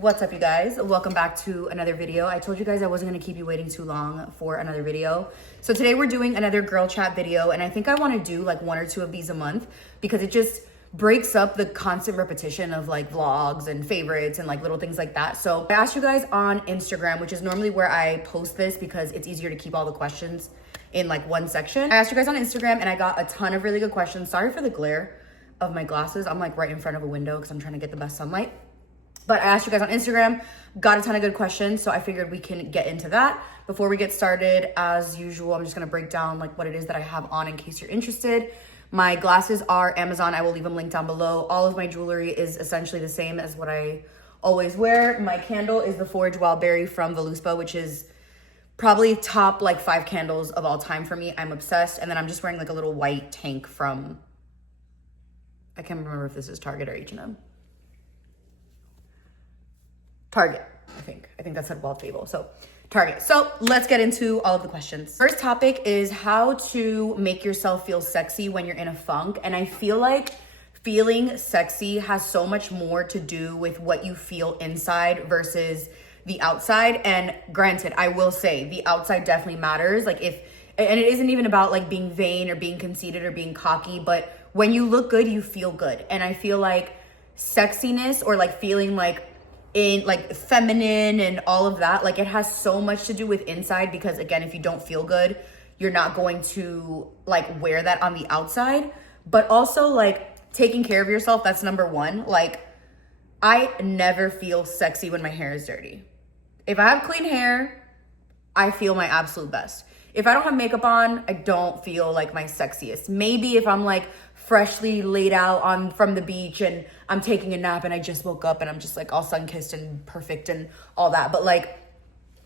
What's up, you guys? Welcome back to another video. I told you guys I wasn't gonna keep you waiting too long for another video. So today we're doing another girl chat video, and I think I wanna do like 1 or 2 of these a month because it just breaks up the constant repetition of like vlogs and favorites and like little things like that. So I asked you guys on Instagram, which is normally where I post this because it's easier to keep all the questions in like one section. I asked you guys on Instagram and I got a ton of really good questions. Sorry for the glare of my glasses. I'm like right in front of a window because I'm trying to get the best sunlight. But I asked you guys on Instagram, got a ton of good questions, so I figured we can get into that. Before we get started, as usual, I'm just gonna break down like what it is that I have on in case you're interested. My glasses are Amazon. I will leave them linked down below. All of my jewelry is essentially the same as what I always wear. My candle is the Forge Wild Berry from Veluspa, which is probably top like 5 candles of all time for me. I'm obsessed. And then I'm just wearing like a little white tank from, I can't remember if this is Target or H&M. Target, I think that said Wall Table, so Target. So let's get into all of the questions. First topic is how to make yourself feel sexy when you're in a funk. And I feel like feeling sexy has so much more to do with what you feel inside versus the outside. And granted, I will say the outside definitely matters. Like and it isn't even about like being vain or being conceited or being cocky, but when you look good, you feel good. And I feel like sexiness or like feeling like in like feminine and all of that, like it has so much to do with inside, because again, if you don't feel good, you're not going to like wear that on the outside. But also like taking care of yourself, that's number one. Like I never feel sexy when my hair is dirty. If I have clean hair, I feel my absolute best. If I don't have makeup on, I don't feel like my sexiest. Maybe if I'm like freshly laid out from the beach and I'm taking a nap and I just woke up and I'm just like all sun-kissed and perfect and all that. But like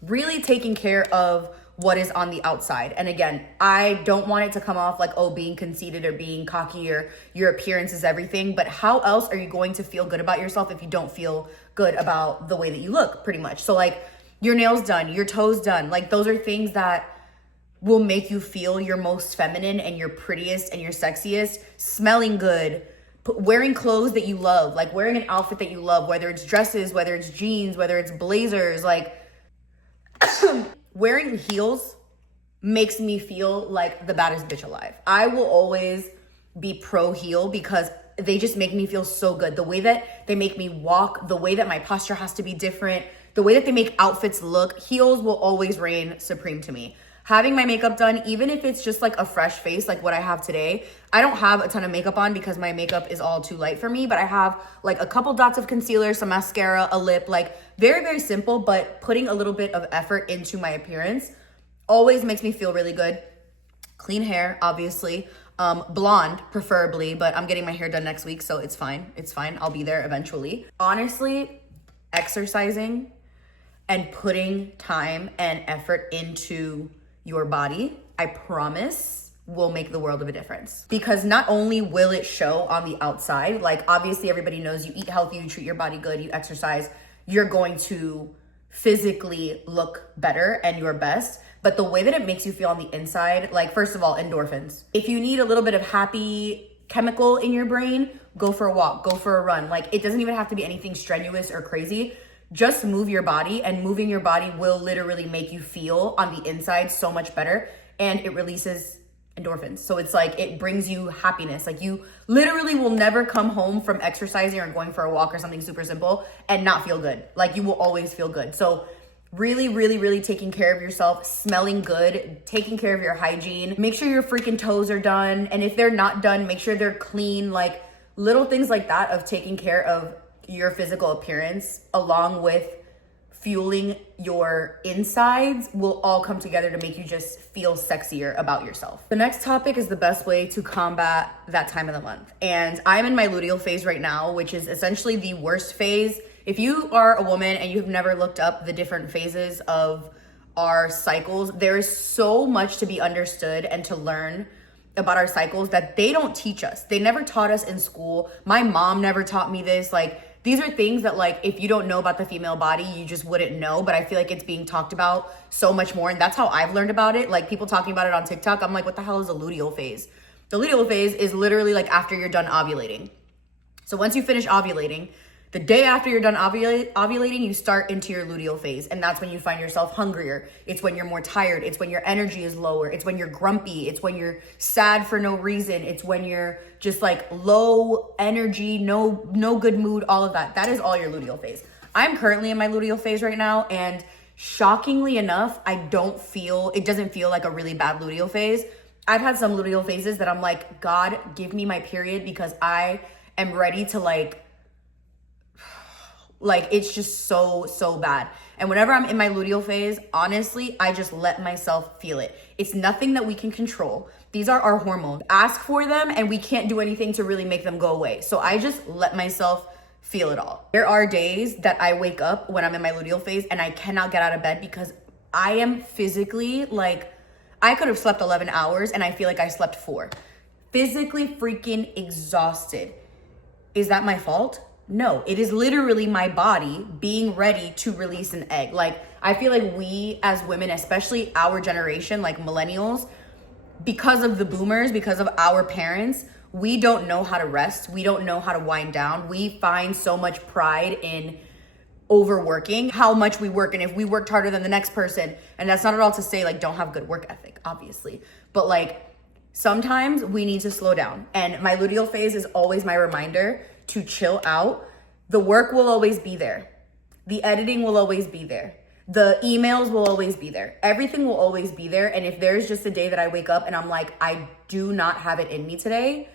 really taking care of what is on the outside. And again, I don't want it to come off like, oh, being conceited or being cocky or your appearance is everything. But how else are you going to feel good about yourself if you don't feel good about the way that you look, pretty much? So like your nails done, your toes done, like those are things that will make you feel your most feminine and your prettiest and your sexiest. Smelling good, wearing clothes that you love, like wearing an outfit that you love, whether it's dresses, whether it's jeans, whether it's blazers, like wearing heels makes me feel like the baddest bitch alive. I will always be pro heel because they just make me feel so good. The way that they make me walk, the way that my posture has to be different, the way that they make outfits look, heels will always reign supreme to me. Having my makeup done, even if it's just like a fresh face, like what I have today, I don't have a ton of makeup on because my makeup is all too light for me, but I have like a couple dots of concealer, some mascara, a lip, like very, very simple, but putting a little bit of effort into my appearance always makes me feel really good. Clean hair, obviously, blonde preferably, but I'm getting my hair done next week, so it's fine. It's fine. I'll be there eventually. Honestly, exercising and putting time and effort into your body, I promise, will make the world of a difference. Because not only will it show on the outside, like obviously everybody knows you eat healthy, you treat your body good, you exercise, you're going to physically look better and your best. But the way that it makes you feel on the inside, like first of all, endorphins. If you need a little bit of happy chemical in your brain, go for a walk, go for a run. Like it doesn't even have to be anything strenuous or crazy. Just move your body, and moving your body will literally make you feel on the inside so much better, and it releases endorphins. So it's like it brings you happiness. Like you literally will never come home from exercising or going for a walk or something super simple and not feel good. Like you will always feel good. So really, really, really taking care of yourself, smelling good, taking care of your hygiene. Make sure your freaking toes are done, and if they're not done, make sure they're clean. Like little things like that of taking care of your physical appearance along with fueling your insides will all come together to make you just feel sexier about yourself. The next topic is the best way to combat that time of the month. And I'm in my luteal phase right now, which is essentially the worst phase. If you are a woman and you've never looked up the different phases of our cycles, there is so much to be understood and to learn about our cycles that they don't teach us. They never taught us in school. My mom never taught me this. Like these are things that like, if you don't know about the female body, you just wouldn't know. But I feel like it's being talked about so much more. And that's how I've learned about it. Like people talking about it on TikTok. I'm like, what the hell is a luteal phase? The luteal phase is literally like after you're done ovulating. So once you finish ovulating, The day after you're done ovulating, you start into your luteal phase. And that's when you find yourself hungrier. It's when you're more tired. It's when your energy is lower. It's when you're grumpy. It's when you're sad for no reason. It's when you're just like low energy, no good mood, all of that. That is all your luteal phase. I'm currently in my luteal phase right now. And shockingly enough, it doesn't feel like a really bad luteal phase. I've had some luteal phases that I'm like, God, give me my period because I am ready to like it's just so bad. And whenever I'm in my luteal phase, honestly, I just let myself feel it. It's nothing that we can control. These are our hormones. Ask for them and we can't do anything to really make them go away. So I just let myself feel it all. There are days that I wake up when I'm in my luteal phase and I cannot get out of bed because I am physically like, I could have slept 11 hours and I feel like I slept 4. Physically freaking exhausted. Is that my fault? No, it is literally my body being ready to release an egg. Like, I feel like we as women, especially our generation, like millennials, because of the boomers, because of our parents, we don't know how to rest. We don't know how to wind down. We find so much pride in overworking, how much we work, and if we worked harder than the next person. And that's not at all to say like don't have good work ethic, obviously, but like sometimes we need to slow down. And my luteal phase is always my reminder to chill out. The work will always be there. The editing will always be there. The emails will always be there. Everything will always be there. And if there's just a day that I wake up and I'm like, I do not have it in me today,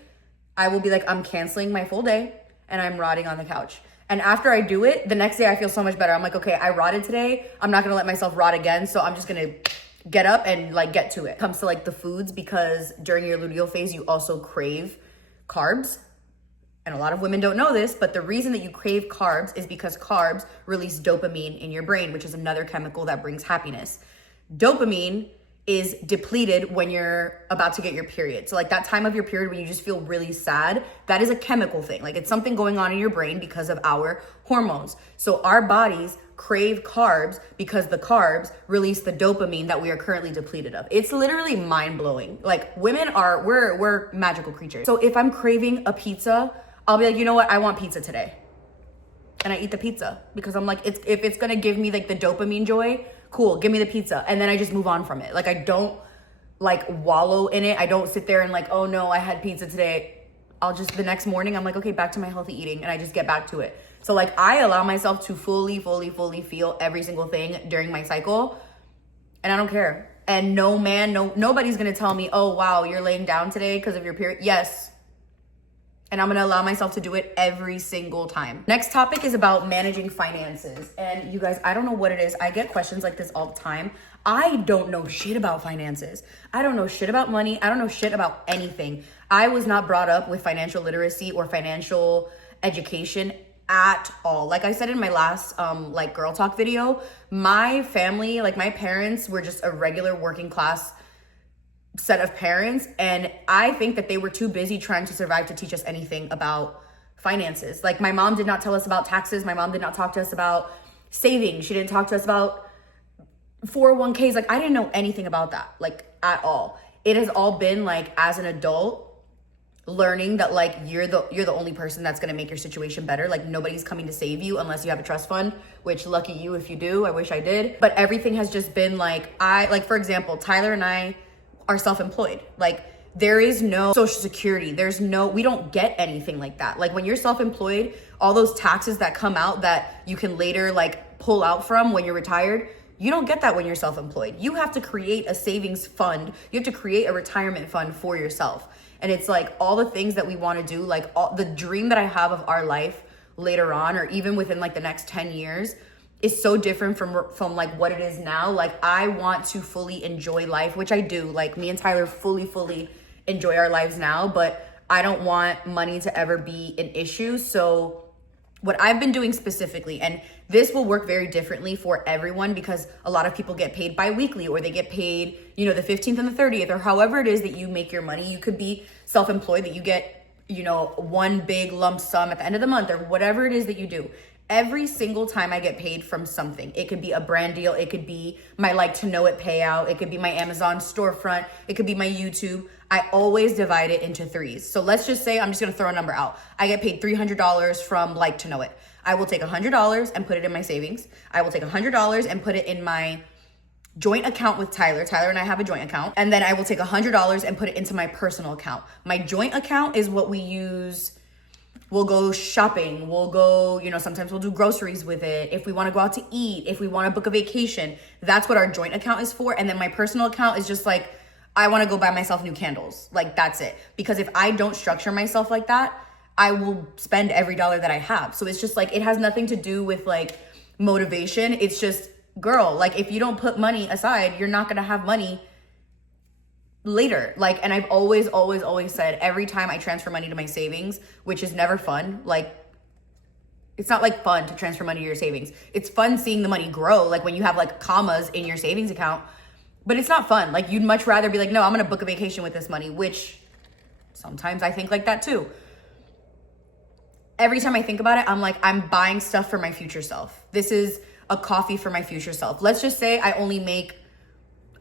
I will be like, I'm canceling my full day and I'm rotting on the couch. And after I do it, the next day I feel so much better. I'm like, okay, I rotted today. I'm not gonna let myself rot again. So I'm just gonna get up and like get to it. It comes to like the foods, because during your luteal phase, you also crave carbs. And a lot of women don't know this, but the reason that you crave carbs is because carbs release dopamine in your brain, which is another chemical that brings happiness. Dopamine is depleted when you're about to get your period. So like that time of your period when you just feel really sad, that is a chemical thing. Like it's something going on in your brain because of our hormones. So our bodies crave carbs because the carbs release the dopamine that we are currently depleted of. It's literally mind-blowing. Like women we're magical creatures. So if I'm craving a pizza, I'll be like, you know what? I want pizza today. And I eat the pizza because I'm like, if it's gonna give me like the dopamine joy, cool, give me the pizza. And then I just move on from it. Like I don't like wallow in it. I don't sit there and like, oh no, I had pizza today. I'll just, the next morning, I'm like, okay, back to my healthy eating. And I just get back to it. So like I allow myself to fully feel every single thing during my cycle. And I don't care. And nobody's gonna tell me, oh wow, you're laying down today because of your period. Yes. And I'm gonna allow myself to do it every single time. Next topic is about managing finances. And you guys, I don't know what it is. I get questions like this all the time. I don't know shit about finances. I don't know shit about money. I don't know shit about anything. I was not brought up with financial literacy or financial education at all. Like I said in my last like girl talk video, my family, like my parents were just a regular working class set of parents, and I think that they were too busy trying to survive to teach us anything about finances. Like my mom did not tell us about taxes. My mom did not talk to us about saving. She didn't talk to us about 401ks. Like I didn't know anything about that, like at all. It has all been like as an adult learning that like you're the only person that's going to make your situation better. Like nobody's coming to save you unless you have a trust fund, which lucky you if you do. I wish I did. But everything has just been like, for example, Tyler and I are self-employed. Like there is no social security. We don't get anything like that. Like when you're self-employed, all those taxes that come out that you can later like pull out from when you're retired, you don't get that when you're self-employed. You have to create a savings fund. You have to create a retirement fund for yourself. And it's like all the things that we want to do, like all the dream that I have of our life later on, or even within like the next 10 years, is so different from like what it is now. Like I want to fully enjoy life, which I do. Like me and Tyler fully enjoy our lives now, but I don't want money to ever be an issue. So what I've been doing specifically, and this will work very differently for everyone because a lot of people get paid bi-weekly, or they get paid, the 15th and the 30th, or however it is that you make your money. You could be self-employed that you get, one big lump sum at the end of the month, or whatever it is that you do. Every single time I get paid from something, it could be a brand deal, it could be my like to know it payout, it could be my Amazon storefront, it could be my YouTube. I always divide it into threes. So let's just say, I'm just gonna throw a number out. I get paid $300 from Like to Know It. I will take $100 and put it in my savings. I will take $100 and put it in my joint account with Tyler. Tyler and I have a joint account. And then I will take $100 and put it into my personal account. My joint account is what we use. We'll go shopping. We'll go, sometimes we'll do groceries with it. If we want to go out to eat, if we want to book a vacation, that's what our joint account is for. And then my personal account is just like, I want to go buy myself new candles. Like, that's it. Because if I don't structure myself like that, I will spend every dollar that I have. So it's just like, it has nothing to do with like motivation. It's just, girl, like if you don't put money aside, you're not going to have money later. Like, and I've always said, every time I transfer money to my savings, which is never fun, like it's not like fun to transfer money to your savings. It's fun seeing the money grow, like when you have like commas in your savings account, but it's not fun. Like, you'd much rather be like, no, I'm going to book a vacation with this money, which sometimes I think like that too. Every time I think about it, I'm like, I'm buying stuff for my future self. This is a coffee for my future self. Let's just say I only make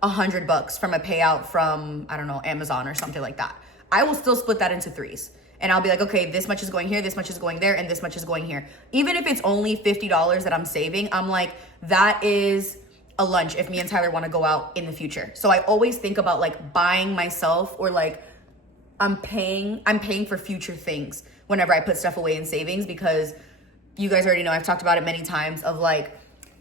$100 from a payout from, I don't know, Amazon or something like that. I will still split that into threes. And I'll be like, okay, this much is going here, this much is going there, and this much is going here. Even if it's only $50 that I'm saving, I'm like, that is a lunch if me and Tyler want to go out in the future. So I always think about like buying myself, or like I'm paying for future things whenever I put stuff away in savings, because you guys already know, I've talked about it many times, of like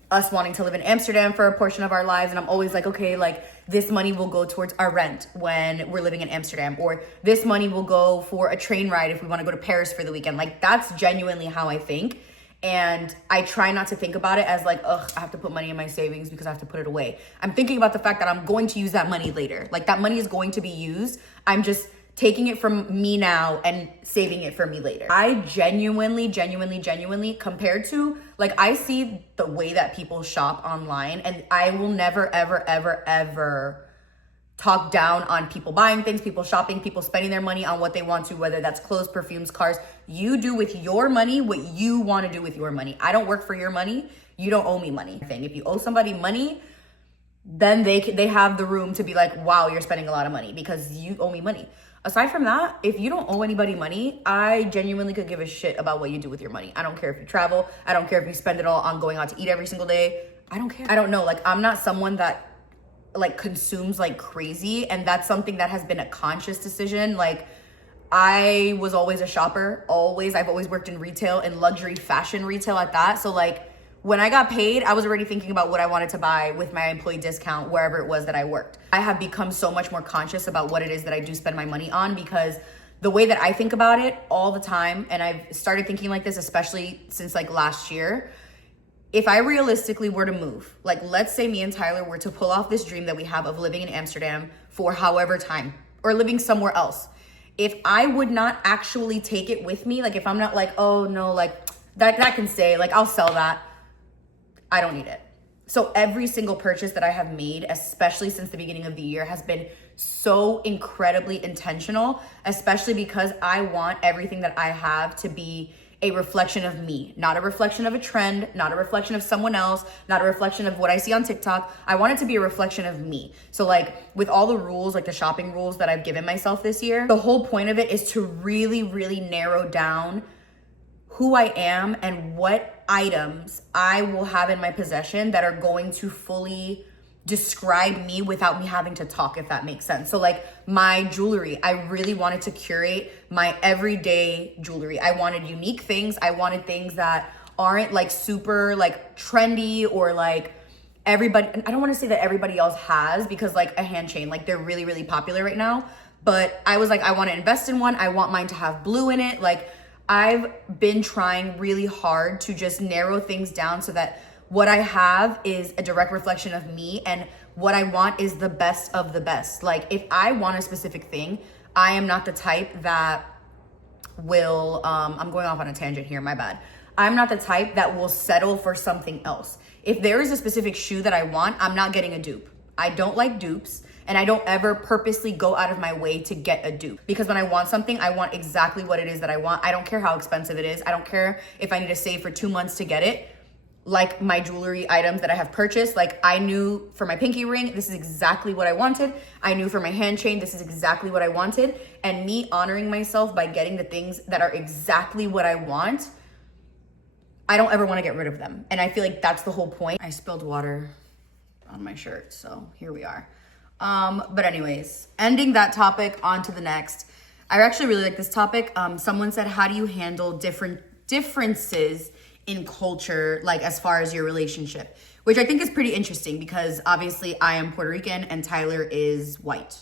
us wanting to live in Amsterdam for a portion of our lives. And I'm always like, okay, like this money will go towards our rent when we're living in Amsterdam, or this money will go for a train ride if we want to go to Paris for the weekend. Like, that's genuinely how I think. And I try not to think about it as like, ugh, I have to put money in my savings because I have to put it away. I'm thinking about the fact that I'm going to use that money later. Like, that money is going to be used. I'm just taking it from me now and saving it for me later. I genuinely, compared to, like, I see the way that people shop online, and I will never, ever talk down on people buying things, people shopping, people spending their money on what they want to, whether that's clothes, perfumes, cars. You do with your money what you want to do with your money. I don't work for your money. You don't owe me money. If you owe somebody money, then they have the room to be like, wow, you're spending a lot of money because you owe me money. Aside from that, if you don't owe anybody money, I genuinely could give a shit about what you do with your money. I don't care if you travel. I don't care if you spend it all on going out to eat every single day. I don't care. I don't know. Like, I'm not someone that like consumes like crazy. And that's something that has been a conscious decision. Like, I was always a shopper, always. I've always worked in retail, and luxury fashion retail at that. So like, when I got paid, I was already thinking about what I wanted to buy with my employee discount, wherever it was that I worked. I have become so much more conscious about what it is that I do spend my money on, because the way that I think about it all the time, and I've started thinking like this, especially since like last year, if I realistically were to move, like let's say me and Tyler were to pull off this dream that we have of living in Amsterdam for however time, or living somewhere else. If I would not actually take it with me, like if I'm not like, oh no, like that can stay, like I'll sell that, I don't need it. So every single purchase that I have made, especially since the beginning of the year, has been so incredibly intentional, especially because I want everything that I have to be a reflection of me, not a reflection of a trend, not a reflection of someone else, not a reflection of what I see on TikTok. I want it to be a reflection of me. So like with all the rules, like the shopping rules that I've given myself this year, the whole point of it is to really, really narrow down who I am and what items I will have in my possession that are going to fully describe me without me having to talk, if that makes sense. So like my jewelry, I really wanted to curate my everyday jewelry. I wanted unique things. I wanted things that aren't like super like trendy, or like everybody, I don't want to say that everybody else has, because like a hand chain, like they're really, really popular right now. But I was like, I want to invest in one. I want mine to have blue in it. Like, I've been trying really hard to just narrow things down so that what I have is a direct reflection of me, and what I want is the best of the best. Like, if I want a specific thing, I am not the type that will, I'm going off on a tangent here, my bad. I'm not the type that will settle for something else. If there is a specific shoe that I want, I'm not getting a dupe. I don't like dupes. And I don't ever purposely go out of my way to get a dupe, because when I want something, I want exactly what it is that I want. I don't care how expensive it is. I don't care if I need to save for 2 months to get it. like my jewelry items that I have purchased. Like I knew for my pinky ring, this is exactly what I wanted. I knew for my hand chain, this is exactly what I wanted. And me honoring myself by getting the things that are exactly what I want, I don't ever want to get rid of them. And I feel like that's the whole point. I spilled water on my shirt, so here we are. But anyways, ending that topic, on to the next. I actually really like this topic. Someone said, how do you handle differences in culture, like as far as your relationship? Which I think is pretty interesting because obviously I am Puerto Rican and Tyler is white.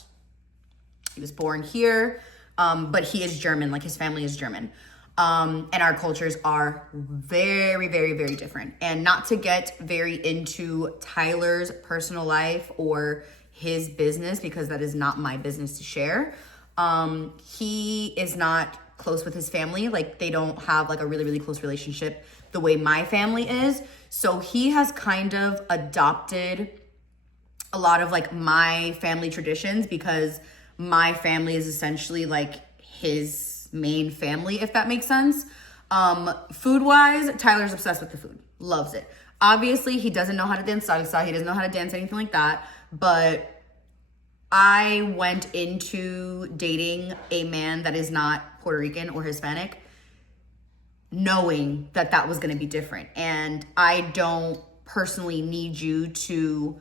He was born here, but he is German, like his family is German. And our cultures are very, very, very different. And not to get very into Tyler's personal life or his business, because that is not my business to share. He is not close with his family. Like they don't have like a really, really close relationship the way my family is. So he has kind of adopted a lot of like my family traditions because my family is essentially like his main family, if that makes sense. Food wise, Tyler's obsessed with the food, loves it. Obviously he doesn't know how to dance salsa. He doesn't know how to dance anything like that. But I went into dating a man that is not Puerto Rican or Hispanic, knowing that that was going to be different. And I don't personally need you to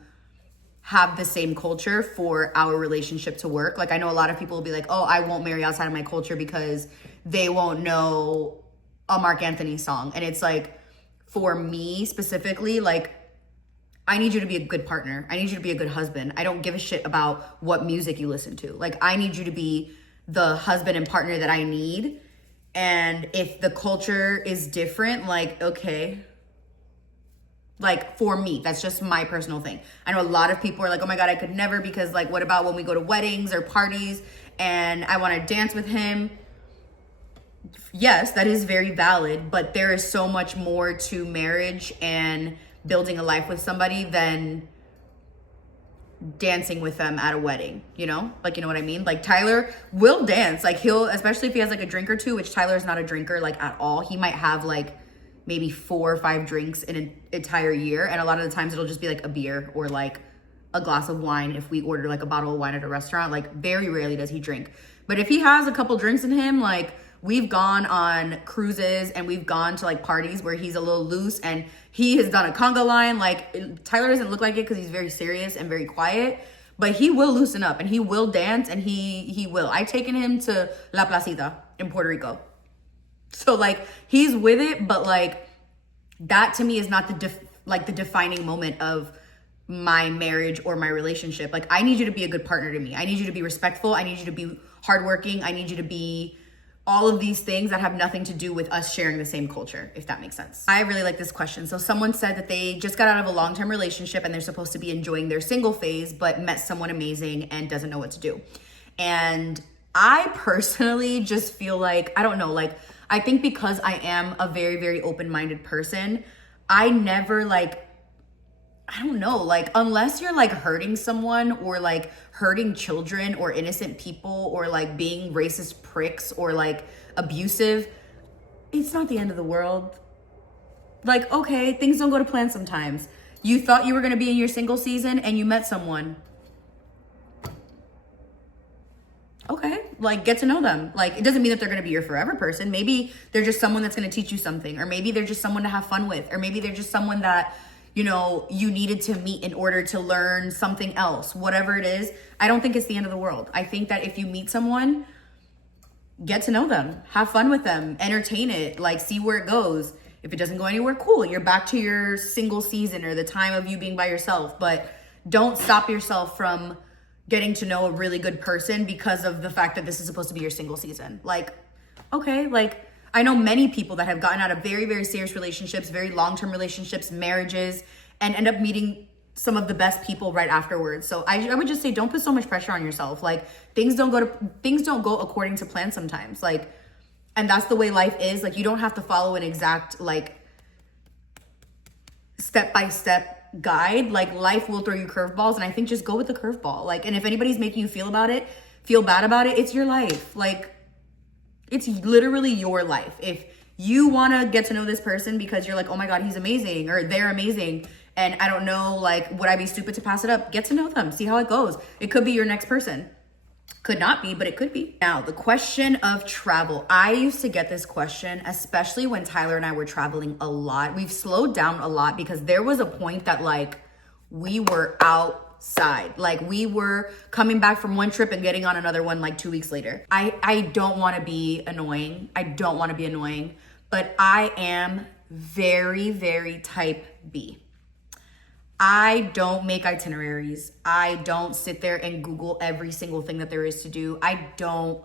have the same culture for our relationship to work. Like I know a lot of people will be like, oh, I won't marry outside of my culture because they won't know a Mark Anthony song. And it's like, for me specifically, like I need you to be a good partner. I need you to be a good husband. I don't give a shit about what music you listen to. Like I need you to be the husband and partner that I need. And if the culture is different, like, okay. Like for me, that's just my personal thing. I know a lot of people are like, oh my God, I could never, because like, what about when we go to weddings or parties and I want to dance with him? Yes, that is very valid, but there is so much more to marriage and building a life with somebody than dancing with them at a wedding, you know? Like, you know what I mean? Like Tyler will dance. Like he'll, especially if he has like a drink or two, which Tyler's not a drinker like at all. He might have like maybe 4 or 5 drinks in an entire year. And a lot of the times it'll just be like a beer or like a glass of wine. If we order like a bottle of wine at a restaurant, like very rarely does he drink. But if he has a couple drinks in him, like we've gone on cruises and we've gone to like parties where he's a little loose and he has done a conga line. Like Tyler doesn't look like it because he's very serious and very quiet, but he will loosen up and he will dance and he will. I've taken him to La Placita in Puerto Rico. So like he's with it, but like that to me is not the defining moment of my marriage or my relationship. Like I need you to be a good partner to me. I need you to be respectful. I need you to be hardworking. I need you to be all of these things that have nothing to do with us sharing the same culture, if that makes sense. I really like this question. So someone said that they just got out of a long-term relationship and they're supposed to be enjoying their single phase, but met someone amazing and doesn't know what to do. And I personally just feel like, I don't know, like, I think because I am a very, very open-minded person, I never like, I don't know, like unless you're like hurting someone or like hurting children or innocent people or like being racist pricks or like abusive, it's not the end of the world. Like, okay, things don't go to plan sometimes. You thought you were going to be in your single season and you met someone. Okay, like get to know them. Like it doesn't mean that they're going to be your forever person. Maybe they're just someone that's going to teach you something, or maybe they're just someone to have fun with, or maybe they're just someone that, you know, you needed to meet in order to learn something else. Whatever it is, I don't think it's the end of the world. I think that if you meet someone, get to know them, have fun with them, entertain it, like see where it goes. If it doesn't go anywhere, cool. You're back to your single season or the time of you being by yourself, but don't stop yourself from getting to know a really good person because of the fact that this is supposed to be your single season. Like, okay, like I know many people that have gotten out of very, very serious relationships, very long-term relationships, marriages, and end up meeting some of the best people right afterwards. So I would just say, don't put so much pressure on yourself. Like things don't go according to plan sometimes. Like, and that's the way life is. Like you don't have to follow an exact like step-by-step guide. Like life will throw you curveballs, and I think just go with the curveball. Like, and if anybody's making you feel bad about it, it's your life. Like it's literally your life. If You want to get to know this person because you're like, oh my God, he's amazing, or they're amazing. And I don't know, like, would I be stupid to pass it up? Get to know them, see how it goes. It could be your next person. Could not be, but it could be. Now, the question of travel. I used to get this question, especially when Tyler and I were traveling a lot. We've slowed down a lot because there was a point that like we were outside. Like we were coming back from one trip and getting on another one like 2 weeks later. I don't want to be annoying. I don't want to be annoying, but I am very, very type B. I don't make itineraries. I don't sit there and Google every single thing that there is to do. I don't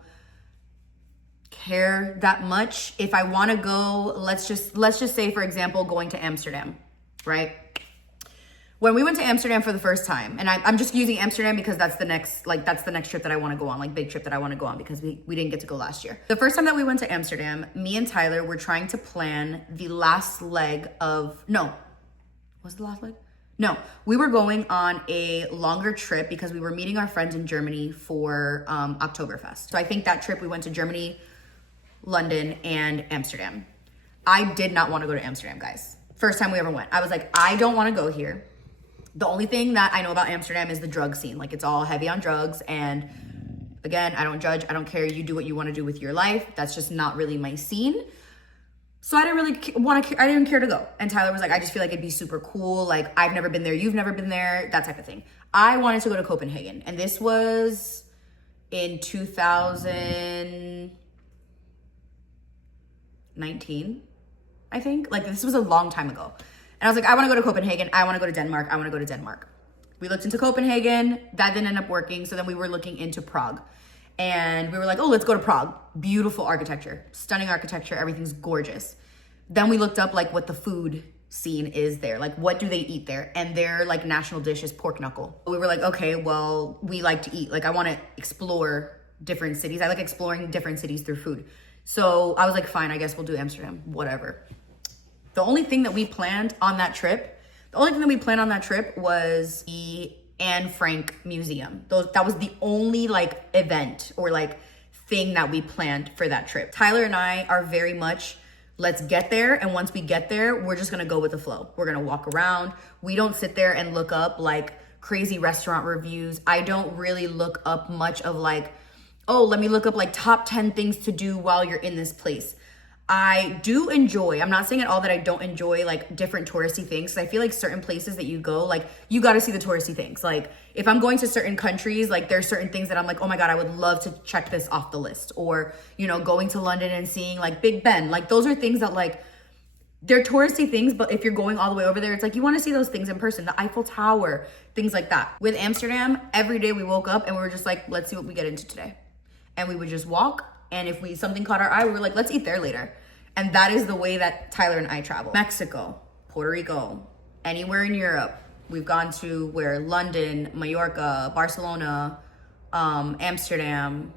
care that much. If I want to go, let's just say, for example, going to Amsterdam, right? When we went to Amsterdam for the first time, and I'm just using Amsterdam because that's the next trip that I want to go on, like big trip that I want to go on, because we didn't get to go last year. The first time that we went to Amsterdam, me and Tyler were trying to plan the last leg of, no, was the last leg? No, we were going on a longer trip because we were meeting our friends in Germany for Oktoberfest. So I think that trip we went to Germany, London, and Amsterdam. I did not want to go to Amsterdam, guys. First time we ever went. I was like, I don't want to go here. The only thing that I know about Amsterdam is the drug scene. Like it's all heavy on drugs. And again, I don't judge. I don't care. You do what you want to do with your life. That's just not really my scene. So I didn't really I didn't care to go. And Tyler was like, I just feel like it'd be super cool. Like I've never been there. You've never been there, that type of thing. I wanted to go to Copenhagen. And this was in 2019, I think. Like this was a long time ago. And I was like, I want to go to Copenhagen. I want to go to Denmark. I want to go to Denmark. We looked into Copenhagen. That didn't end up working. So then we were looking into Prague. And we were like, oh, let's go to Prague. Beautiful architecture, stunning architecture. Everything's gorgeous. Then we looked up like what the food scene is there. Like what do they eat there? And their like national dish is pork knuckle. We were like, okay, well, we like to eat. Like I want to explore different cities. I like exploring different cities through food. So I was like, fine, I guess we'll do Amsterdam, whatever. The only thing that we planned on that trip was the Anne Frank Museum. That was the only like event or like thing that we planned for that trip. Tyler and I are very much, let's get there. And once we get there, we're just gonna go with the flow. We're gonna walk around. We don't sit there and look up like crazy restaurant reviews. I don't really look up much of like, oh, let me look up like top 10 things to do while you're in this place. I do enjoy, I'm not saying at all that I don't enjoy like different touristy things. I feel like certain places that you go, like you got to see the touristy things. Like if I'm going to certain countries, like there's certain things that I'm like, oh my God, I would love to check this off the list. Or, you know, going to London and seeing like Big Ben, like those are things that like, they're touristy things, but if you're going all the way over there, it's like you want to see those things in person, the Eiffel Tower, things like that. With Amsterdam, every day we woke up and we were just like, let's see what we get into today. And we would just walk. And if something caught our eye, we were like, let's eat there later. And that is the way that Tyler and I travel. Mexico, Puerto Rico, anywhere in Europe. We've gone to London, Mallorca, Barcelona, Amsterdam.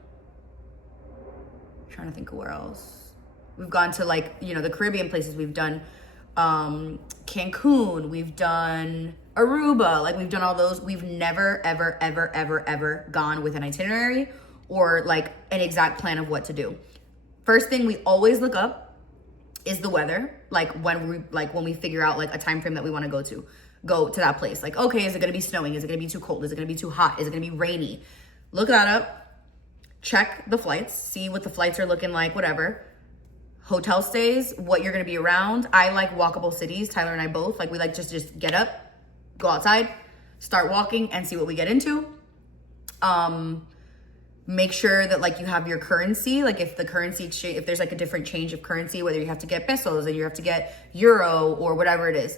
I'm trying to think of where else. We've gone to like, you know, the Caribbean places. We've done Cancun. We've done Aruba. Like we've done all those. We've never, ever, ever, ever, ever gone with an itinerary or like an exact plan of what to do. First thing we always look up is the weather. Like when we figure out like a time frame that we want to go to that place. Like, okay, is it going to be snowing? Is it going to be too cold? Is it going to be too hot? Is it going to be rainy? Look that up. Check the flights. See what the flights are looking like, whatever. Hotel stays, what you're going to be around. I like walkable cities. Tyler and I both. Like we like just get up, go outside, start walking and see what we get into. Make sure that like you have your currency, like if the currency exchange, if there's like a different change of currency, whether you have to get pesos or you have to get euro or whatever it is,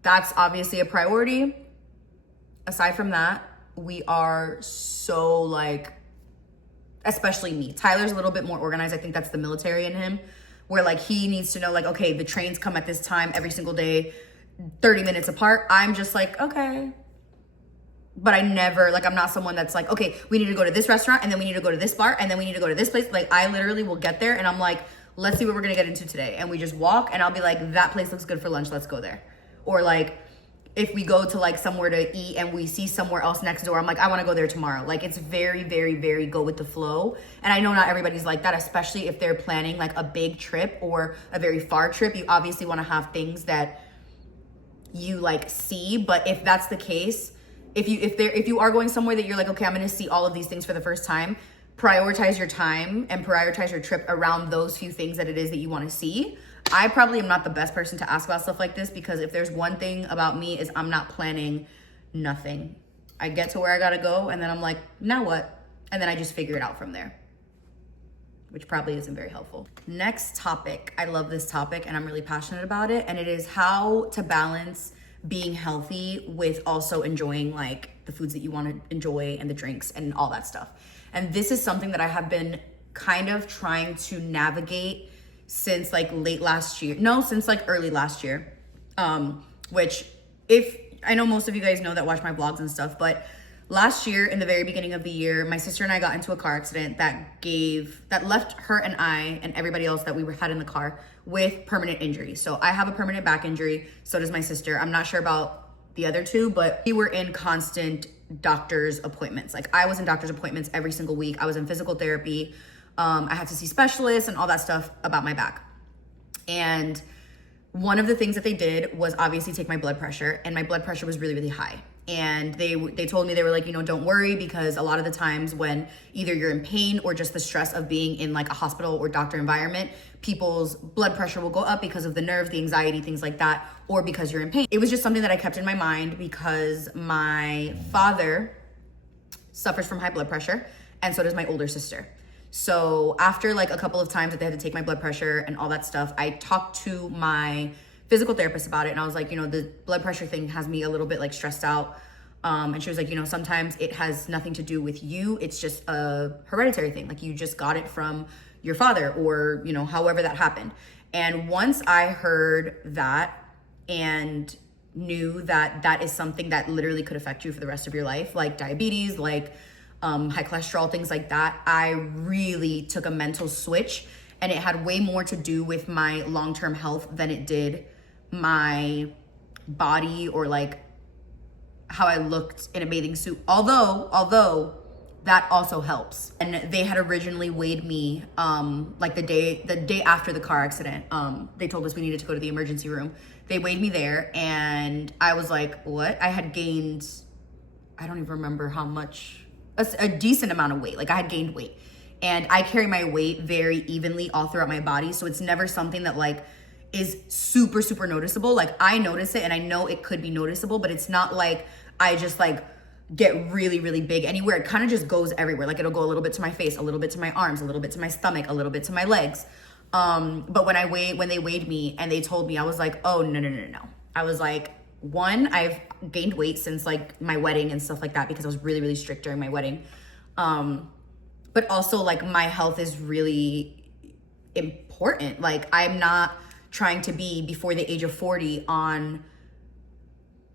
that's obviously a priority. Aside from that, we are so like, especially me, Tyler's a little bit more organized. I think that's the military in him, where like he needs to know like, okay, the trains come at this time every single day, 30 minutes apart. I'm just like, okay. But I never, like, I'm not someone that's like, okay, we need to go to this restaurant and then we need to go to this bar and then we need to go to this place. Like, I literally will get there and I'm like, let's see what we're gonna get into today. And we just walk and I'll be like, that place looks good for lunch, let's go there. Or like, if we go to like somewhere to eat and we see somewhere else next door, I'm like, I want to go there tomorrow. Like it's very, very, very go with the flow. And I know not everybody's like that, especially if they're planning like a big trip or a very far trip. You obviously want to have things that you like see. But if that's the case, if you are going somewhere that you're like, okay, I'm going to see all of these things for the first time, prioritize your time and prioritize your trip around those few things that it is that you want to see. I probably am not the best person to ask about stuff like this, because if there's one thing about me is I'm not planning nothing. I get to where I gotta go and then I'm like, now what? And then I just figure it out from there, which probably isn't very helpful. Next topic. I love this topic and I'm really passionate about it. And it is how to balance being healthy with also enjoying like the foods that you want to enjoy and the drinks and all that stuff. And this is something that I have been kind of trying to navigate since like late last year. No, since like early last year. Which if I know most of you guys know that watch my vlogs and stuff, but last year in the very beginning of the year, my sister and I got into a car accident that left her and I and everybody else that we had in the car with permanent injury. So I have a permanent back injury. So does my sister. I'm not sure about the other two, but we were in constant doctor's appointments. Like I was in doctor's appointments every single week. I was in physical therapy. I had to see specialists and all that stuff about my back. And one of the things that they did was obviously take my blood pressure, and my blood pressure was really, really high. And they told me, they were like, don't worry, because a lot of the times when either you're in pain or just the stress of being in like a hospital or doctor environment, people's blood pressure will go up because of the nerves, the anxiety, things like that, or because you're in pain. It was just something that I kept in my mind because my father suffers from high blood pressure, and so does my older sister. So after like a couple of times that they had to take my blood pressure and all that stuff, I talked to my physical therapist about it. And I was like, the blood pressure thing has me a little bit like stressed out. And she was like, sometimes it has nothing to do with you. It's just a hereditary thing. Like you just got it from your father or, however that happened. And once I heard that and knew that that is something that literally could affect you for the rest of your life, like diabetes, like high cholesterol, things like that, I really took a mental switch, and it had way more to do with my long-term health than it did my body or like how I looked in a bathing suit. Although that also helps. And they had originally weighed me like the day after the car accident. They told us we needed to go to the emergency room. They weighed me there, and I was like, what? I had gained, I don't even remember how much, a decent amount of weight. Like I had gained weight, and I carry my weight very evenly all throughout my body. So it's never something that like is super, super noticeable. Like I notice it and I know it could be noticeable, but it's not like I just like get really, really big anywhere. It kind of just goes everywhere. Like it'll go a little bit to my face, a little bit to my arms, a little bit to my stomach, a little bit to my legs. But when they weighed me and they told me, I was like, oh, no. I was like, one, I've gained weight since like my wedding and stuff like that, because I was really, really strict during my wedding. But also like my health is really important. Like I'm not trying to be before the age of 40 on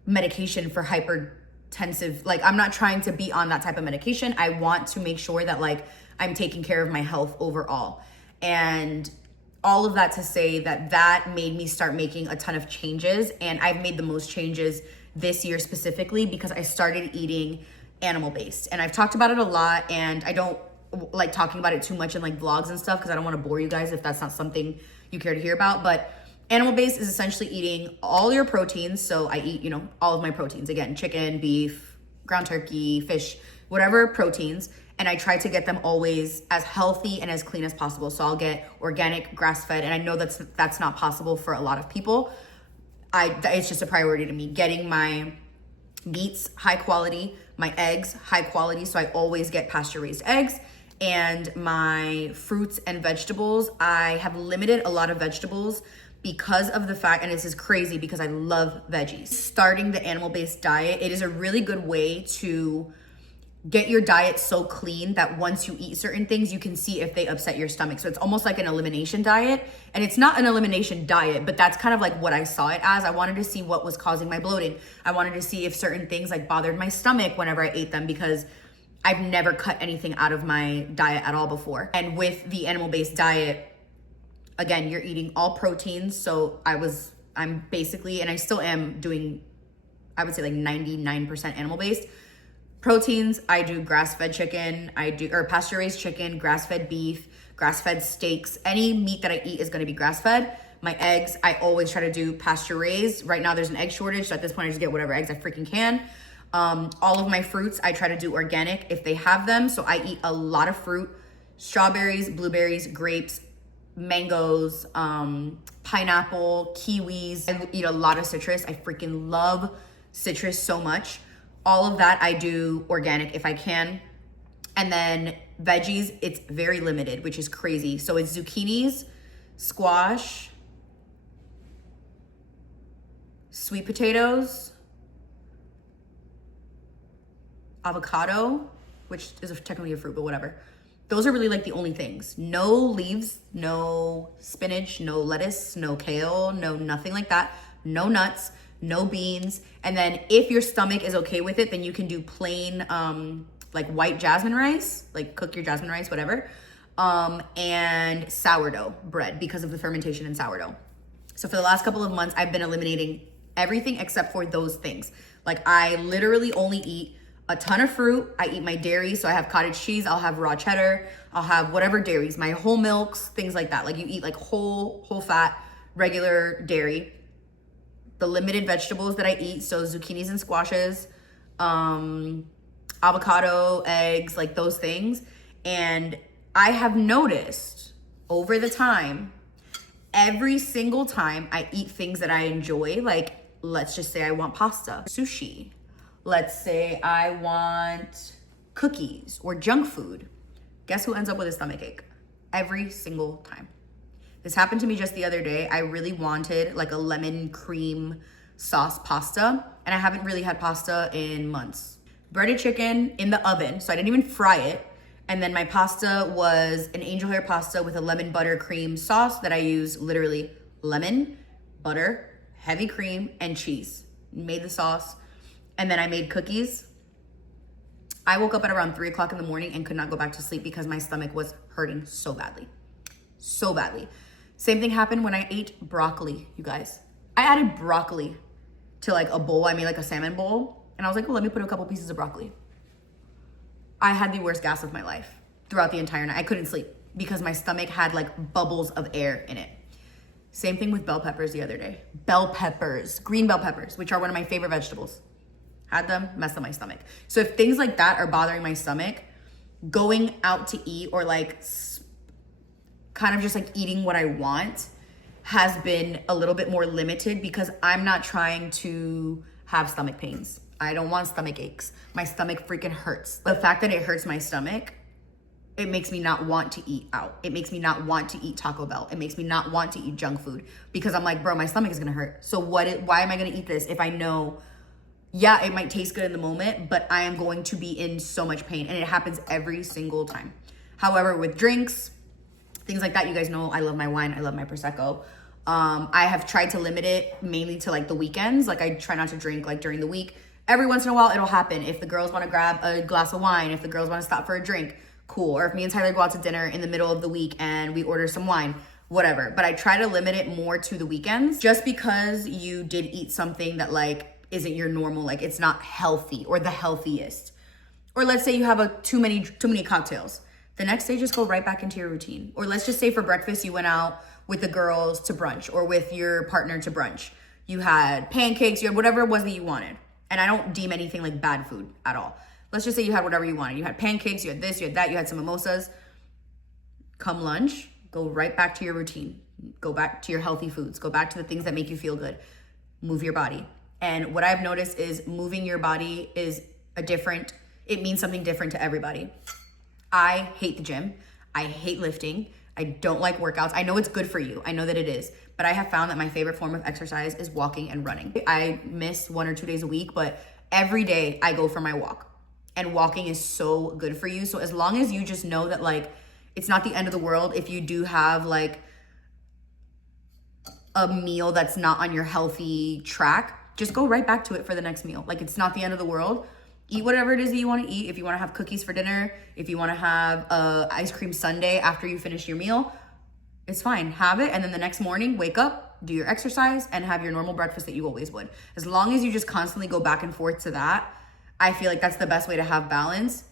medication for hypertensive. Like I'm not trying to be on that type of medication. I want to make sure that like I'm taking care of my health overall. And all of that to say that made me start making a ton of changes. And I've made the most changes this year specifically because I started eating animal-based. And I've talked about it a lot, and I don't like talking about it too much in like vlogs and stuff because I don't want to bore you guys if that's not something you care to hear about. But animal-based is essentially eating all your proteins. So I eat, all of my proteins. Again, chicken, beef, ground turkey, fish, whatever proteins. And I try to get them always as healthy and as clean as possible. So I'll get organic, grass-fed, and I know that's not possible for a lot of people. It's just a priority to me. Getting my meats high quality, my eggs high quality, so I always get pasture-raised eggs. And my fruits and vegetables, I have limited a lot of vegetables because of the fact, and this is crazy because I love veggies. Starting the animal-based diet, it is a really good way to get your diet so clean that once you eat certain things, you can see if they upset your stomach. So it's almost like an elimination diet. And it's not an elimination diet, but that's kind of like what I saw it as. I wanted to see what was causing my bloating. I wanted to see if certain things like bothered my stomach whenever I ate them, because I've never cut anything out of my diet at all before. And with the animal-based diet, again, you're eating all proteins. So I'm basically, and I still am doing, I would say like 99% animal-based. Proteins, I do grass-fed chicken, or pasture-raised chicken, grass-fed beef, grass-fed steaks. Any meat that I eat is gonna be grass-fed. My eggs, I always try to do pasture-raised. Right now there's an egg shortage, so at this point I just get whatever eggs I freaking can. All of my fruits, I try to do organic if they have them. So I eat a lot of fruit, strawberries, blueberries, grapes, mangoes, pineapple, kiwis. I eat a lot of citrus. I freaking love citrus so much. All of that I do organic if I can. And then veggies, it's very limited, which is crazy. So it's zucchinis, squash, sweet potatoes, avocado, which is technically a fruit, but whatever. Those are really like the only things. No leaves, no spinach, no lettuce, no kale, no nothing like that. No nuts, no beans. And then if your stomach is okay with it, then you can do plain like white jasmine rice, like cook your jasmine rice, whatever. And sourdough bread because of the fermentation in sourdough. So for the last couple of months, I've been eliminating everything except for those things. Like I literally only eat a ton of fruit. I eat my dairy. So I have cottage cheese. I'll have raw cheddar. I'll have whatever dairies, my whole milks, things like that. Like you eat like whole fat, regular dairy. The limited vegetables that I eat. So zucchinis and squashes, avocado, eggs, like those things. And I have noticed over the time, every single time I eat things that I enjoy, like let's just say I want pasta, sushi. Let's say I want cookies or junk food. Guess who ends up with a stomachache? Every single time. This happened to me just the other day. I really wanted like a lemon cream sauce pasta, and I haven't really had pasta in months. Breaded chicken in the oven, so I didn't even fry it. And then my pasta was an angel hair pasta with a lemon butter cream sauce that I use literally lemon, butter, heavy cream, and cheese. Made the sauce. And then I made cookies. I woke up at around 3 o'clock in the morning and could not go back to sleep because my stomach was hurting so badly. So badly. Same thing happened when I ate broccoli, you guys. I added broccoli to like a bowl. I made like a salmon bowl. And I was like, oh, let me put a couple pieces of broccoli. I had the worst gas of my life throughout the entire night. I couldn't sleep because my stomach had like bubbles of air in it. Same thing with bell peppers the other day. Bell peppers, green bell peppers, which are one of my favorite vegetables. Had them, messed up my stomach. So if things like that are bothering my stomach, going out to eat or like kind of just like eating what I want has been a little bit more limited because I'm not trying to have stomach pains. I don't want stomach aches. My stomach freaking hurts. The fact that it hurts my stomach, it makes me not want to eat out. It makes me not want to eat Taco Bell. It makes me not want to eat junk food because I'm like, bro, my stomach is gonna hurt. So why am I gonna eat this if I know, yeah, it might taste good in the moment, but I am going to be in so much pain, and it happens every single time. However, with drinks, things like that, you guys know I love my wine, I love my Prosecco. I have tried to limit it mainly to like the weekends. Like I try not to drink like during the week. Every once in a while, it'll happen. If the girls want to grab a glass of wine, if the girls want to stop for a drink, cool. Or if me and Tyler go out to dinner in the middle of the week and we order some wine, whatever. But I try to limit it more to the weekends just because you did eat something that like isn't your normal, like it's not healthy or the healthiest. Or let's say you have too many cocktails. The next day, just go right back into your routine. Or let's just say for breakfast, you went out with the girls to brunch or with your partner to brunch. You had pancakes, you had whatever it was that you wanted. And I don't deem anything like bad food at all. Let's just say you had whatever you wanted. You had pancakes, you had this, you had that, you had some mimosas. Come lunch, go right back to your routine. Go back to your healthy foods. Go back to the things that make you feel good. Move your body. And what I've noticed is moving your body is it means something different to everybody. I hate the gym. I hate lifting. I don't like workouts. I know it's good for you. I know that it is. But I have found that my favorite form of exercise is walking and running. I miss 1 or 2 days a week, but every day I go for my walk. And walking is so good for you. So as long as you just know that like, it's not the end of the world if you do have like a meal that's not on your healthy track, just go right back to it for the next meal. Like it's not the end of the world. Eat whatever it is that you want to eat. If you want to have cookies for dinner, if you want to have a ice cream sundae after you finish your meal, it's fine. Have it. And then the next morning, wake up, do your exercise, and have your normal breakfast that you always would. As long as you just constantly go back and forth to that, I feel like that's the best way to have balance.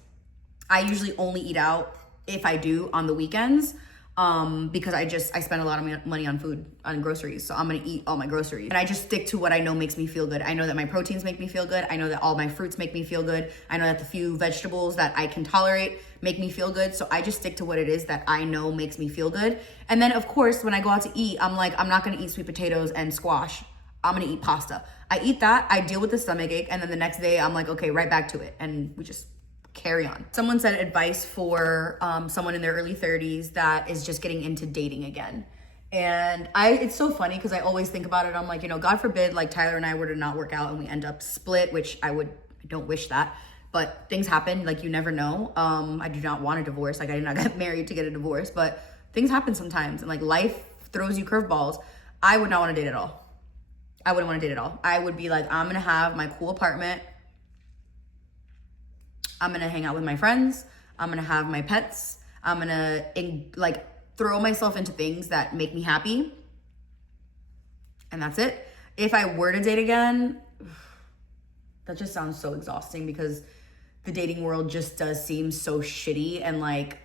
I usually only eat out, if I do, on the weekends, because I spend a lot of money on food, on groceries. So I'm gonna eat all my groceries. And I just stick to what I know makes me feel good. I know that my proteins make me feel good. I know that all my fruits make me feel good. I know that the few vegetables that I can tolerate make me feel good. So I just stick to what it is that I know makes me feel good. And then of course, when I go out to eat, I'm like, I'm not gonna eat sweet potatoes and squash. I'm gonna eat pasta. I eat that, I deal with the stomach ache, and then the next day I'm like, okay, right back to it. And we just carry on. Someone said advice for someone in their early 30s that is just getting into dating again. And it's so funny because I always think about it. I'm like, God forbid, like Tyler and I were to not work out and we end up split, which I don't wish that, but things happen. Like, you never know. I do not want a divorce. Like, I did not get married to get a divorce, but things happen sometimes, and like life throws you curveballs. I would not want to date at all. I wouldn't want to date at all. I would be like, I'm gonna have my cool apartment. I'm gonna hang out with my friends. I'm gonna have my pets. I'm gonna throw myself into things that make me happy. And that's it. If I were to date again, that just sounds so exhausting because the dating world just does seem so shitty. And like,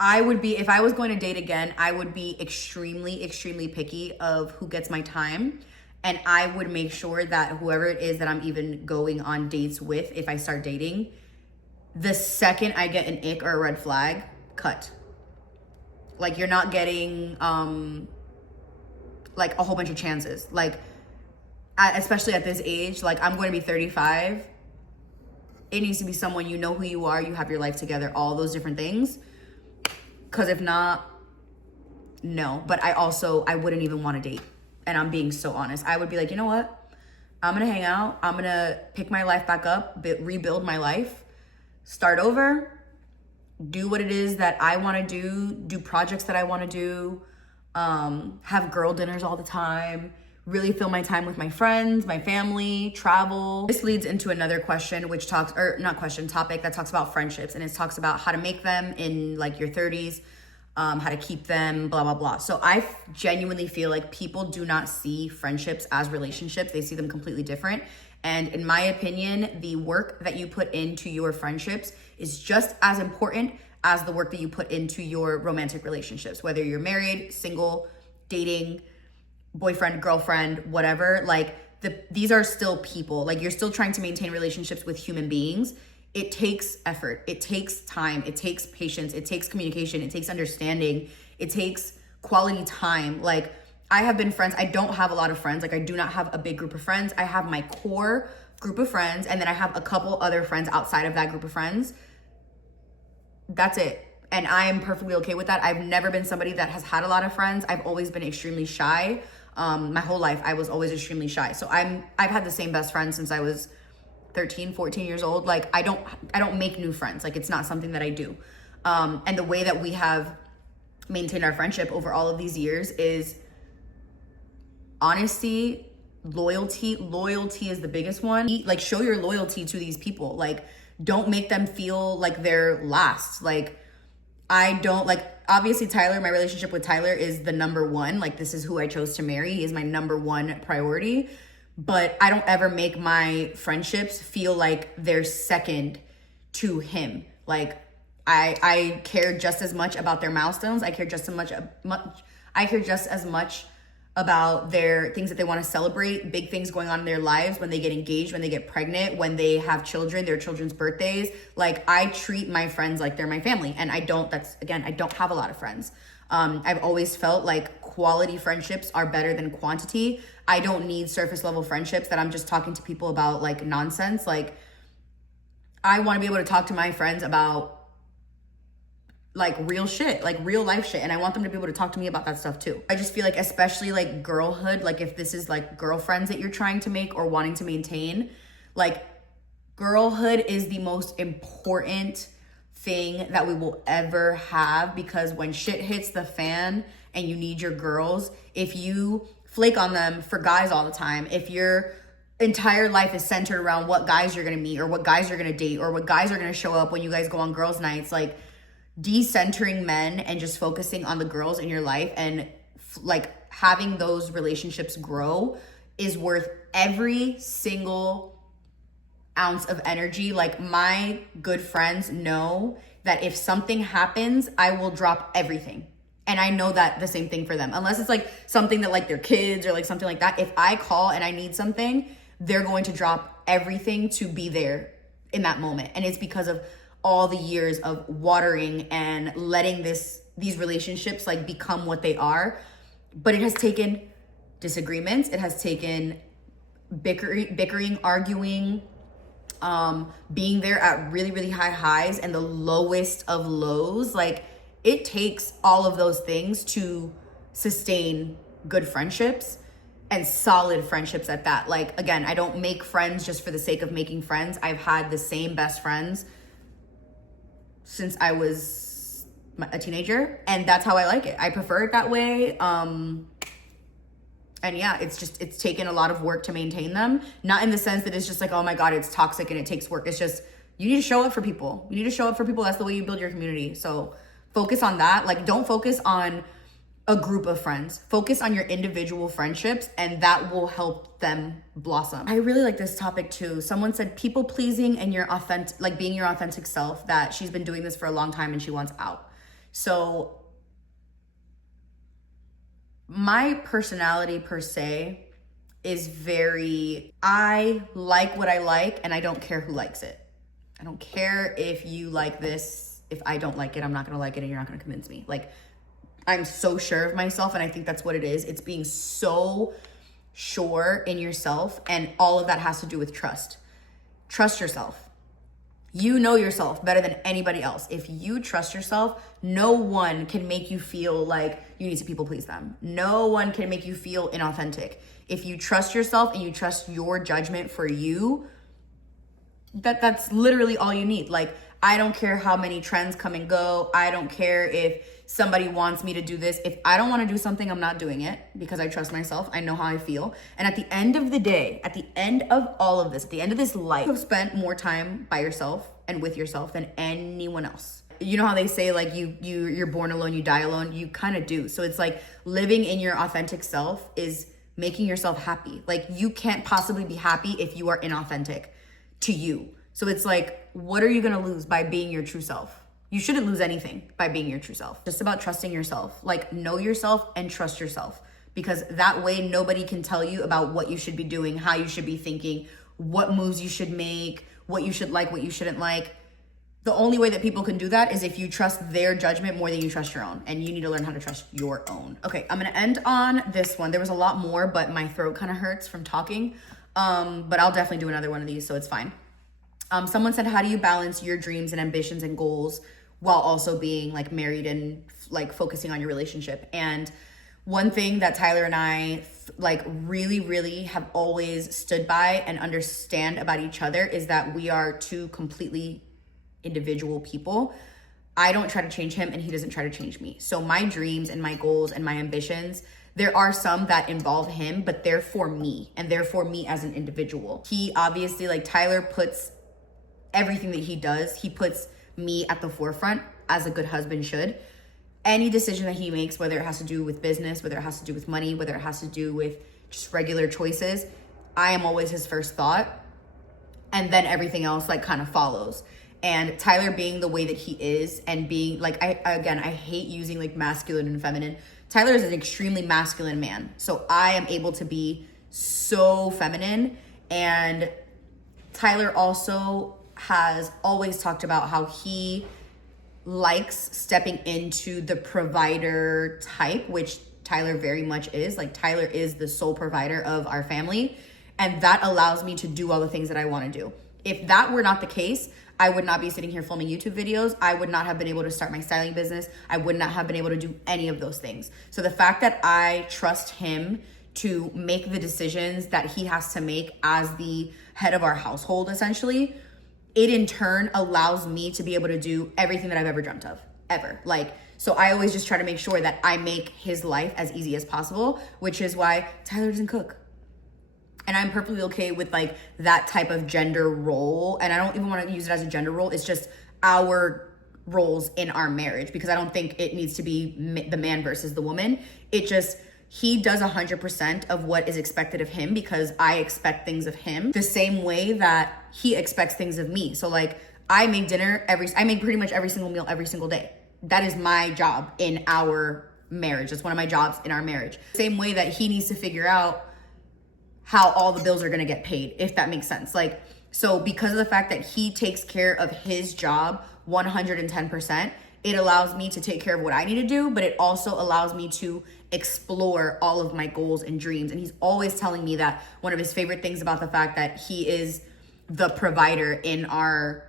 if I was going to date again, I would be extremely, extremely picky of who gets my time. And I would make sure that whoever it is that I'm even going on dates with, if I start dating, the second I get an ick or a red flag, cut. Like, you're not getting like a whole bunch of chances. Like, especially at this age, like I'm going to be 35. It needs to be someone, you know who you are, you have your life together, all those different things. Because if not, no. But I wouldn't even want to date. And I'm being so honest. I would be like, you know what? I'm gonna hang out. I'm gonna pick my life back up, rebuild my life, start over, do what it is that I wanna do projects that I wanna do, have girl dinners all the time, really fill my time with my friends, my family, travel. This leads into another question, topic that talks about friendships, and it talks about how to make them in like your 30s, how to keep them, blah, blah, blah. So I genuinely feel like people do not see friendships as relationships. They see them completely different. And in my opinion, the work that you put into your friendships is just as important as the work that you put into your romantic relationships, whether you're married, single, dating, boyfriend, girlfriend, whatever. Like, these are still people. Like, you're still trying to maintain relationships with human beings. It takes effort, it takes time, it takes patience, it takes communication, it takes understanding, it takes quality time. Like, I have been friends, I don't have a lot of friends, like I do not have a big group of friends. I have my core group of friends, and then I have a couple other friends outside of that group of friends. That's it. And I am perfectly okay with that. I've never been somebody that has had a lot of friends. I've always been extremely shy. My whole life, I was always extremely shy. So I've had the same best friend since I was 13, 14 years old. Like, I don't make new friends. Like, it's not something that I do. And the way that we have maintained our friendship over all of these years is honesty, loyalty. Loyalty is the biggest one. Like, show your loyalty to these people. Like, don't make them feel like they're last. Like, obviously Tyler, my relationship with Tyler is the number one. Like, this is who I chose to marry. He is my number one priority. But I don't ever make my friendships feel like they're second to him. Like, I care just as much about their milestones. I care just as much about their things that they want to celebrate, big things going on in their lives, when they get engaged, when they get pregnant, when they have children, their children's birthdays. Like, I treat my friends like they're my family. And I don't have a lot of friends. I've always felt like quality friendships are better than quantity. I don't need surface level friendships that I'm just talking to people about like nonsense. Like, I want to be able to talk to my friends about like real shit, like real life shit. And I want them to be able to talk to me about that stuff too. I just feel like, especially like girlhood, like if this is like girlfriends that you're trying to make or wanting to maintain, like girlhood is the most important thing that we will ever have, because when shit hits the fan and you need your girls, if you flake on them for guys all the time, if your entire life is centered around what guys you're gonna meet or what guys you're gonna date or what guys are gonna show up when you guys go on girls' nights, like decentering men and just focusing on the girls in your life and like having those relationships grow is worth every single ounce of energy. Like my good friends know that if something happens, I will drop everything. And I know that the same thing for them, unless it's like something that like their kids or like something like that. If I call and I need something, they're going to drop everything to be there in that moment. And it's because of all the years of watering and letting these relationships like become what they are. But it has taken disagreements. It has taken bickering, arguing, being there at really, really high highs and the lowest of lows. Like it takes all of those things to sustain good friendships and solid friendships at that. Like, again, I don't make friends just for the sake of making friends. I've had the same best friends since I was a teenager, and that's how I like it. I prefer it that way. And yeah, it's taken a lot of work to maintain them. Not in the sense that it's just like, oh my God, it's toxic and it takes work. It's just, you need to show up for people. You need to show up for people. That's the way you build your community. So focus on that. Like, don't focus on a group of friends. Focus on your individual friendships, and that will help them blossom. I really like this topic too. Someone said people pleasing and your authentic, like being your authentic self, that she's been doing this for a long time and she wants out. So my personality per se is I like what I like and I don't care who likes it. I don't care if you like this. If I don't like it, I'm not gonna like it and you're not gonna convince me. Like, I'm so sure of myself, and I think that's what it is. It's being so sure in yourself, and all of that has to do with trust. Trust yourself. You know yourself better than anybody else. If you trust yourself, no one can make you feel like you need to people please them. No one can make you feel inauthentic. If you trust yourself and you trust your judgment for you, that's literally all you need. Like, I don't care how many trends come and go. I don't care if somebody wants me to do this. If I don't want to do something, I'm not doing it, because I trust myself. I know how I feel. And at the end of the day, at the end of all of this, at the end of this life, you've spent more time by yourself and with yourself than anyone else. You know how they say, like, you're born alone, you die alone? You kind of do. So it's like living in your authentic self is making yourself happy. Like, you can't possibly be happy if you are inauthentic to you. So it's like, what are you going to lose by being your true self? You shouldn't lose anything by being your true self. Just about trusting yourself. Like, know yourself and trust yourself, because that way nobody can tell you about what you should be doing, how you should be thinking, what moves you should make, what you should like, what you shouldn't like. The only way that people can do that is if you trust their judgment more than you trust your own, and you need to learn how to trust your own. Okay, I'm gonna end on this one. There was a lot more, but my throat kind of hurts from talking. But I'll definitely do another one of these, so it's fine. Someone said, how do you balance your dreams and ambitions and goals while also being like married and like focusing on your relationship? And one thing that Tyler and I like really, really have always stood by and understand about each other is that we are two completely individual people. I don't try to change him and he doesn't try to change me. So my dreams and my goals and my ambitions, there are some that involve him, but they're for me, and they're for me as an individual. He obviously, like, Tyler puts everything that he does, he puts me at the forefront, as a good husband should. Any decision that he makes, whether it has to do with business, whether it has to do with money, whether it has to do with just regular choices, I am always his first thought. And then everything else like kind of follows. And Tyler being the way that he is, and being like, I hate using like masculine and feminine. Tyler is an extremely masculine man. So I am able to be so feminine. And Tyler also has always talked about how he likes stepping into the provider type, which Tyler very much is. Like, Tyler is the sole provider of our family, and that allows me to do all the things that I want to do. If that were not the case, I would not be sitting here filming YouTube videos. I would not have been able to start my styling business. I would not have been able to do any of those things. So the fact that I trust him to make the decisions that he has to make as the head of our household, essentially, it in turn allows me to be able to do everything that I've ever dreamt of, ever. Like, so I always just try to make sure that I make his life as easy as possible, which is why Tyler doesn't cook. And I'm perfectly okay with like that type of gender role. And I don't even want to use it as a gender role. It's just our roles in our marriage, because I don't think it needs to be the man versus the woman. It just, he does 100% of what is expected of him because I expect things of him the same way that he expects things of me. So like I make I make pretty much every single meal every single day. That is my job in our marriage. That's one of my jobs in our marriage. Same way that he needs to figure out how all the bills are gonna get paid, if that makes sense. Like, so because of the fact that he takes care of his job 110%, it allows me to take care of what I need to do, but it also allows me to explore all of my goals and dreams. And he's always telling me that one of his favorite things about the fact that he is the provider in our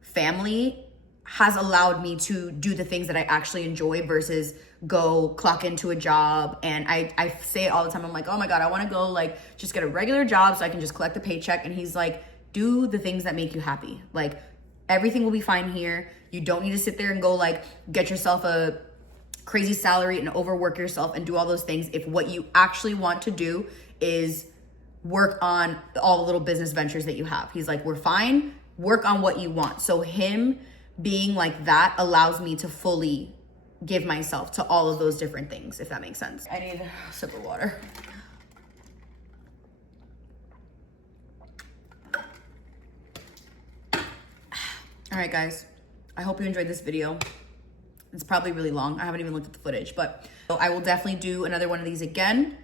family has allowed me to do the things that I actually enjoy versus go clock into a job. And I say it all the time. I'm like, oh my God, I want to go like just get a regular job so I can just collect a paycheck. And he's like, do the things that make you happy. Like everything will be fine here. You don't need to sit there and go like get yourself a crazy salary and overwork yourself and do all those things. If what you actually want to do is work on all the little business ventures that you have. He's like, we're fine. Work on what you want. So him being like that allows me to fully give myself to all of those different things, if that makes sense. I need a sip of water. All right, guys, I hope you enjoyed this video. It's probably really long. I haven't even looked at the footage, but I will definitely do another one of these again.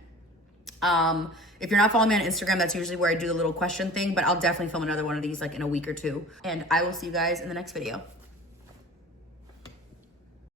If you're not following me on Instagram, that's usually where I do the little question thing, but I'll definitely film another one of these like in a week or two. And I will see you guys in the next video.